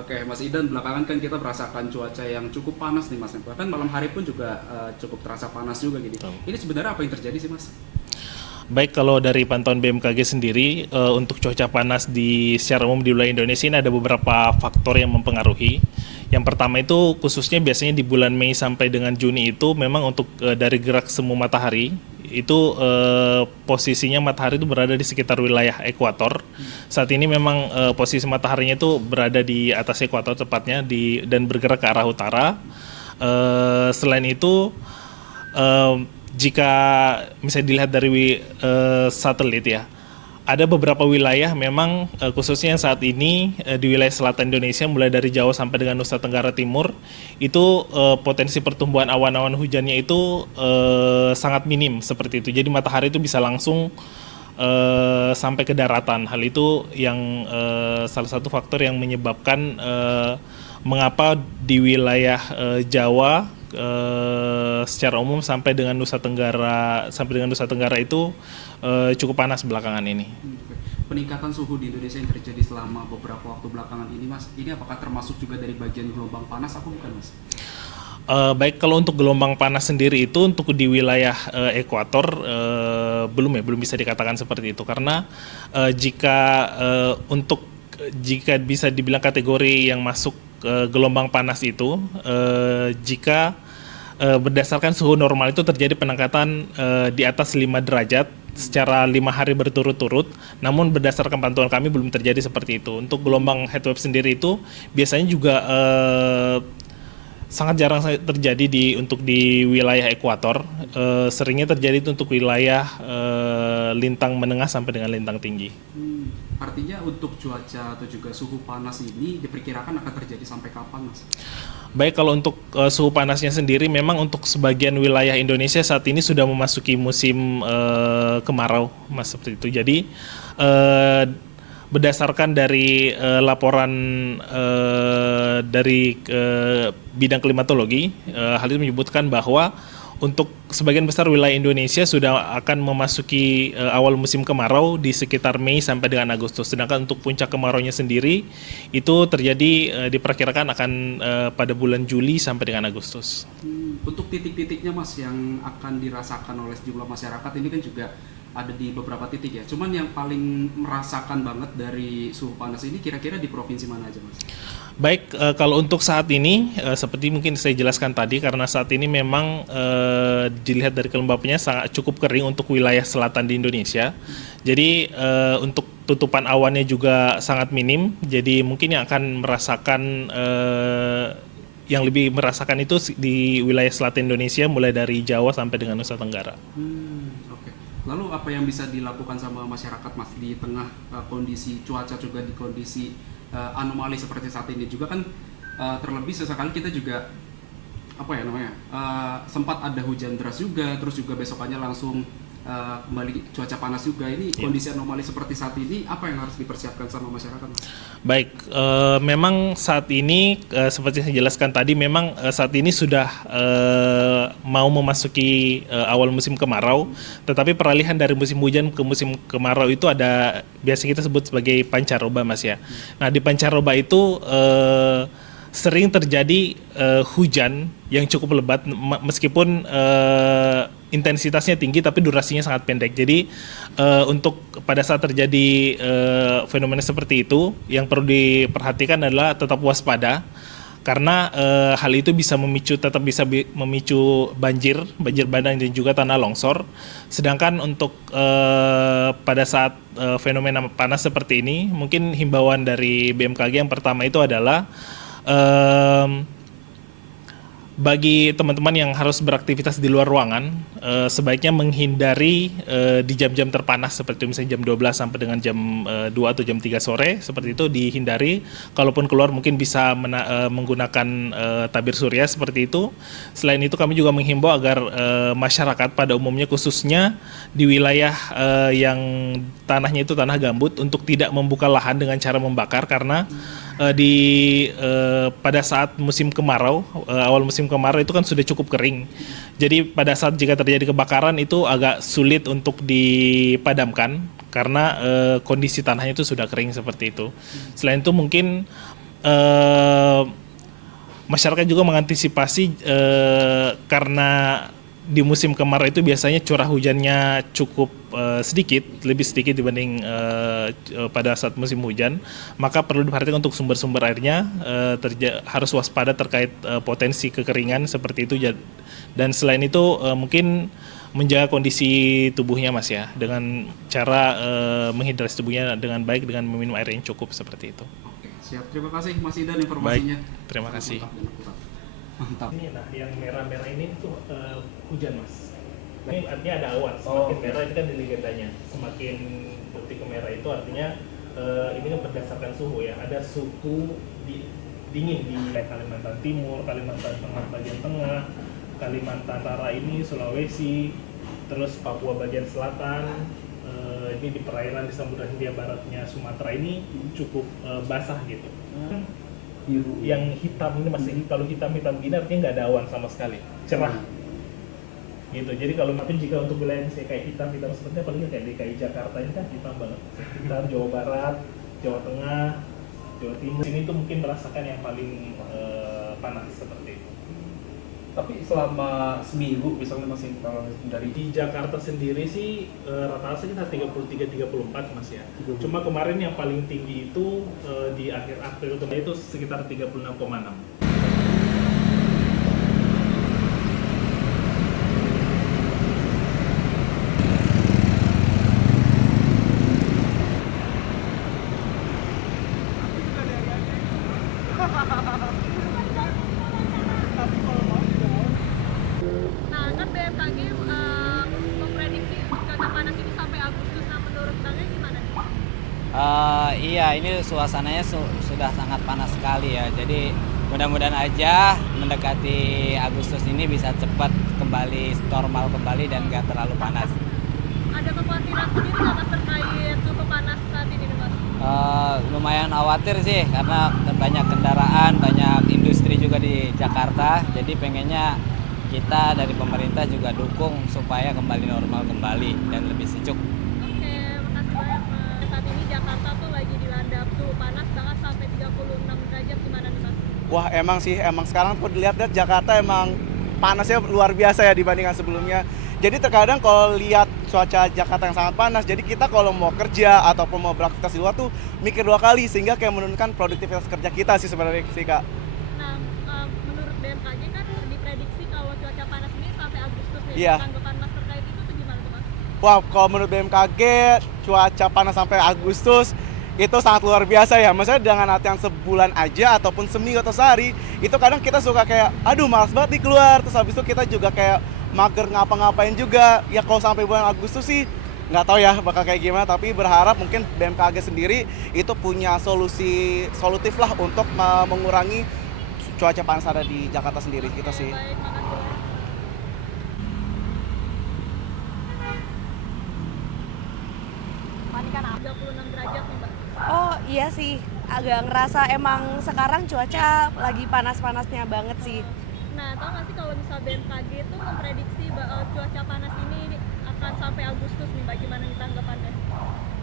Oke, Mas Idan, belakangan kan kita merasakan cuaca yang cukup panas nih Mas. Bahkan malam hari pun juga cukup terasa panas juga gini. Betul. Ini sebenarnya apa yang terjadi sih Mas? Baik, kalau dari pantauan BMKG sendiri, untuk cuaca panas di secara umum di wilayah Indonesia ini ada beberapa faktor yang mempengaruhi. Yang pertama itu khususnya biasanya di bulan Mei sampai dengan Juni itu memang untuk dari gerak semu matahari itu posisinya matahari itu berada di sekitar wilayah ekuator. Saat ini memang posisi mataharinya itu berada di atas ekuator tepatnya dan bergerak ke arah utara. Selain itu jika misalnya dilihat dari satelit ya, ada beberapa wilayah memang khususnya yang saat ini di wilayah selatan Indonesia mulai dari Jawa sampai dengan Nusa Tenggara Timur itu potensi pertumbuhan awan-awan hujannya itu sangat minim seperti itu. Jadi matahari itu bisa langsung sampai ke daratan. Hal itu yang salah satu faktor yang menyebabkan mengapa di wilayah Jawa secara umum sampai dengan Nusa Tenggara itu cukup panas belakangan ini. Oke. Peningkatan suhu di Indonesia yang terjadi selama beberapa waktu belakangan ini Mas, ini apakah termasuk juga dari bagian gelombang panas apa bukan Mas? Baik, kalau untuk gelombang panas sendiri itu untuk di wilayah ekuator belum bisa dikatakan seperti itu karena jika jika bisa dibilang kategori yang masuk gelombang panas itu jika berdasarkan suhu normal itu terjadi peningkatan di atas 5 derajat secara 5 hari berturut-turut, namun berdasarkan pantauan kami belum terjadi seperti itu. Untuk gelombang heatwave sendiri itu biasanya juga sangat jarang terjadi untuk di wilayah ekuator. Seringnya terjadi itu untuk wilayah lintang menengah sampai dengan lintang tinggi. Artinya untuk cuaca atau juga suhu panas ini diperkirakan akan terjadi sampai kapan Mas? Baik, kalau untuk suhu panasnya sendiri memang untuk sebagian wilayah Indonesia saat ini sudah memasuki musim kemarau, Mas, seperti itu. Jadi berdasarkan dari laporan dari bidang klimatologi, hal itu menyebutkan bahwa untuk sebagian besar wilayah Indonesia sudah akan memasuki awal musim kemarau di sekitar Mei sampai dengan Agustus. Sedangkan untuk puncak kemaraunya sendiri itu terjadi diperkirakan akan pada bulan Juli sampai dengan Agustus. Untuk titik-titiknya Mas yang akan dirasakan oleh sejumlah masyarakat ini kan juga ada di beberapa titik ya. Cuman yang paling merasakan banget dari suhu panas ini kira-kira di provinsi mana aja Mas? Baik, kalau untuk saat ini seperti mungkin saya jelaskan tadi karena saat ini memang dilihat dari kelembapannya sangat cukup kering untuk wilayah selatan di Indonesia. Jadi untuk tutupan awannya juga sangat minim. Jadi mungkin yang akan merasakan yang lebih merasakan itu di wilayah selatan Indonesia mulai dari Jawa sampai dengan Nusa Tenggara. Oke. Lalu apa yang bisa dilakukan sama masyarakat Mas di tengah kondisi cuaca juga di kondisi anomali seperti saat ini juga kan terlebih sesekali kita juga apa ya namanya sempat ada hujan deras juga terus juga besokannya langsung kembali cuaca panas juga ini kondisi anomali seperti saat ini apa yang harus dipersiapkan sama masyarakat Mas? Baik, memang saat ini seperti saya jelaskan tadi, memang saat ini sudah mau memasuki awal musim kemarau, tetapi peralihan dari musim hujan ke musim kemarau itu ada biasa kita sebut sebagai pancaroba, Mas ya. Nah, di pancaroba itu sering terjadi hujan yang cukup lebat meskipun intensitasnya tinggi tapi durasinya sangat pendek. Jadi untuk pada saat terjadi fenomena seperti itu yang perlu diperhatikan adalah tetap waspada karena hal itu bisa memicu banjir bandang dan juga tanah longsor. Sedangkan untuk pada saat fenomena panas seperti ini mungkin himbauan dari BMKG yang pertama itu adalah bagi teman-teman yang harus beraktivitas di luar ruangan, sebaiknya menghindari di jam-jam terpanas seperti misalnya jam 12 sampai dengan jam 2 atau jam 3 sore, seperti itu dihindari. Kalaupun keluar mungkin bisa menggunakan tabir surya seperti itu. Selain itu kami juga menghimbau agar masyarakat pada umumnya khususnya di wilayah yang tanahnya itu tanah gambut untuk tidak membuka lahan dengan cara membakar karena pada saat musim kemarau, awal musim kemarau itu kan sudah cukup kering. Jadi pada saat jika terjadi kebakaran itu agak sulit untuk dipadamkan karena kondisi tanahnya itu sudah kering seperti itu. Selain itu mungkin eh, masyarakat juga mengantisipasi karena di musim kemarau itu biasanya curah hujannya cukup sedikit, lebih sedikit dibanding pada saat musim hujan, maka perlu diperhatikan untuk sumber-sumber airnya, harus waspada terkait potensi kekeringan seperti itu. Dan selain itu mungkin menjaga kondisi tubuhnya Mas ya, dengan cara menghidrasi tubuhnya dengan baik dengan meminum air yang cukup seperti itu. Oke, siap. Terima kasih Mas Idan Baik, informasinya. terima kasih. Mantap dan akurat. Mantap. Ini nah yang merah-merah ini tuh hujan Mas. Ini artinya ada awan. Semakin merah itu kan di legendanya. Semakin putih ke merah itu artinya ini kan berdasarkan suhu ya. Ada suhu dingin di Kalimantan Timur, Kalimantan Tengah bagian tengah, Kalimantan Utara ini, Sulawesi, terus Papua bagian selatan. Ini di perairan di Samudra Hindia Baratnya Sumatera ini cukup basah gitu. Biru. Yang hitam ini masih kalau hitam-hitam gini artinya nggak ada awan sama sekali, cerah gitu. Jadi kalau mungkin jika untuk wilayah misalnya kayak hitam seperti apalagi kayak DKI Jakarta ini kan hitam banget, hitam Jawa Barat, Jawa Tengah, Jawa Timur ini tuh mungkin merasakan yang paling panas seperti itu. Tapi selama seminggu misalnya masih kalau dari Di Jakarta sendiri sih rata-rata sekitar 33-34 Mas ya. Cuma kemarin yang paling tinggi itu di akhir April kemarin itu sekitar 36,6. Nah, kan BMKG memprediksi cuaca panas ini sampai Agustus. Nah, menurut Bangnya gimana nih? Iya, ini suasananya sudah sangat panas sekali ya. Jadi mudah-mudahan aja mendekati Agustus ini bisa cepat kembali normal kembali dan nggak terlalu panas. Ada kekhawatiran sendiri nggak Mas terkait suhu panas saat ini nih Mas? Lumayan khawatir sih karena banyak kendaraan, banyak industri juga di Jakarta. Jadi pengennya kita dari pemerintah juga dukung supaya kembali normal kembali dan lebih sejuk. Oke, makasih banyak Mas. Saat ini Jakarta tuh lagi dilanda suhu panas bahkan sampai 36 derajat. Gimana nih Mas? Wah emang sih, emang sekarang kalau dilihat Jakarta emang panasnya luar biasa ya dibandingkan sebelumnya. Jadi terkadang kalau lihat cuaca Jakarta yang sangat panas, jadi kita kalau mau kerja ataupun mau beraktivitas di luar tuh mikir 2 kali sehingga kayak menurunkan produktivitas kerja kita sih sebenarnya sih Kak. Nah, menurut BMKG kan diprediksi kalau cuaca panas ini sampai Agustus nih. Iya. Tanggapan Mas terkait itu tuh gimana tuh Mas? Wah kalau menurut BMKG cuaca panas sampai Agustus itu sangat luar biasa ya. Maksudnya dengan artian sebulan aja ataupun seminggu atau sehari, itu kadang kita suka kayak aduh malas banget nih keluar. Terus habis itu kita juga kayak mager ngapa-ngapain juga. Ya kalau sampai bulan Agustus sih nggak tahu ya bakal kayak gimana, tapi berharap mungkin BMKG sendiri itu punya solutif lah untuk mengurangi cuaca panas ada di Jakarta sendiri gitu sih. Baik, makasih. Panikan 36 derajat nih Mbak. Oh iya sih, agak ngerasa emang sekarang cuaca lagi panas-panasnya banget sih. Nah, tau gak sih kalau misal BMKG itu memprediksi cuaca panas ini akan sampai Agustus nih, bagaimana nih tanggapannya?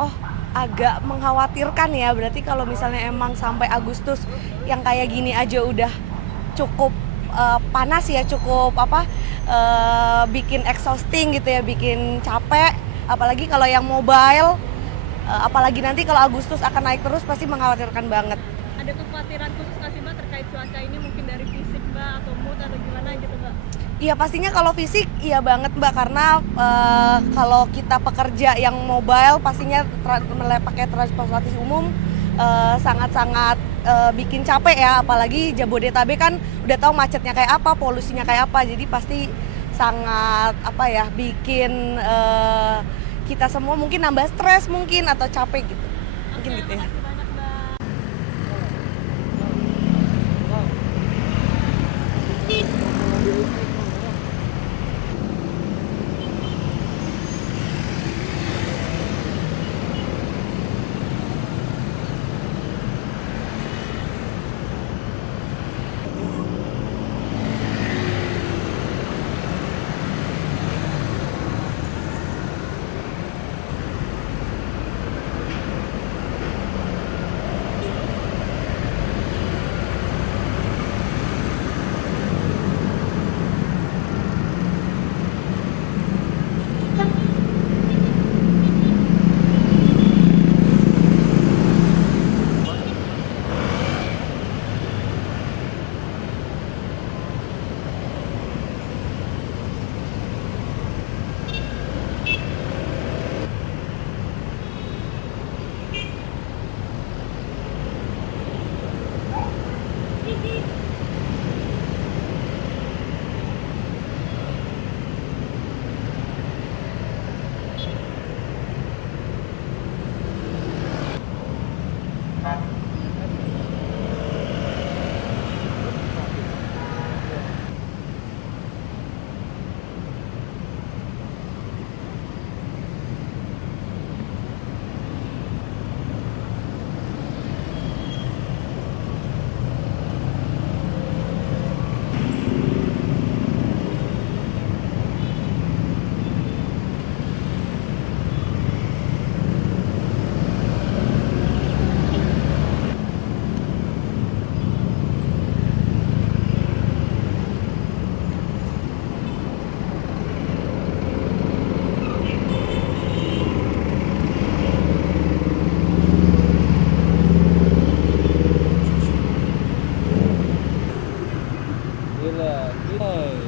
Oh, agak mengkhawatirkan ya, berarti kalau misalnya emang sampai Agustus yang kayak gini aja udah cukup panas ya, cukup bikin exhausting gitu ya, bikin capek. Apalagi kalau yang mobile, apalagi nanti kalau Agustus akan naik terus pasti mengkhawatirkan banget. Ada kekhawatiran khusus nggak sih Mbak terkait cuaca ini, mungkin dari fisik Mbak atau mood atau gimana gitu Mbak? Iya pastinya kalau fisik iya banget Mbak, karena kalau kita pekerja yang mobile pastinya pakai transportasi umum sangat-sangat bikin capek ya, apalagi Jabodetabek kan udah tahu macetnya kayak apa, polusinya kayak apa, jadi pasti sangat bikin kita semua mungkin nambah stres mungkin atau capek gitu. Mungkin Oke, gitu ya. makasih banyak Mbak. Gitu.